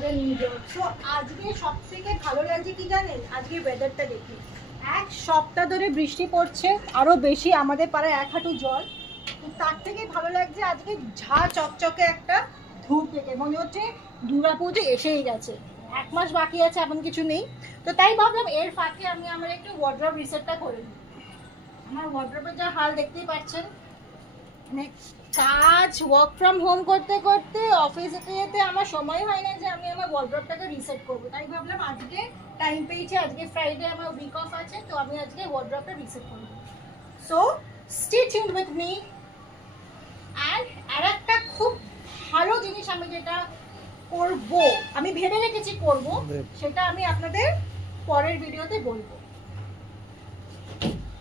another new job. So আজকে সবথেকে ভালো লাগছে কি জানেন, আজকে ওয়েদারটা দেখি। এক সপ্তাহ ধরে বৃষ্টি পড়ছে, আরো বেশি, আমাদের পাড়ায় 1 হাঁটু জল। তো তার থেকে ভালো লাগছে আজকে ঝা চকচকে একটা ধূপ থেকে, মনে হচ্ছে দুর্গাপুজো এসেই গেছে, 1 মাস বাকি আছে, এমন কিছু নেই। তো তাই ভাবলাম এর ফাঁকে আমি আমার একটু ওয়ার্ড্রব রিসেটটা করে নিই। আমার ওয়ার্ড্রবের যা হাল দেখতেই পাচ্ছেন, মানে কাজ ওয়ার্ক ফ্রম হোম করতে করতে অফিস যেতে যেতে আমার সময় হয় না যে আমি আমার ওয়ার্ড্রবটাকে রিসেট করবো। তাই ভাবলাম আজকে টাইম পেয়েছি, আজকে ফ্রাইডে আমার উইক অফ আছে, তো আমি আজকে ওয়ার্ড্রবটা রিসেট করবো। So stay tuned with me. And আর একটা খুব ভালো জিনিস আমি যেটা করবো, আমি ভেবে রেখেছি করবো, সেটা আমি আপনাদের পরের ভিডিওতে বলবো।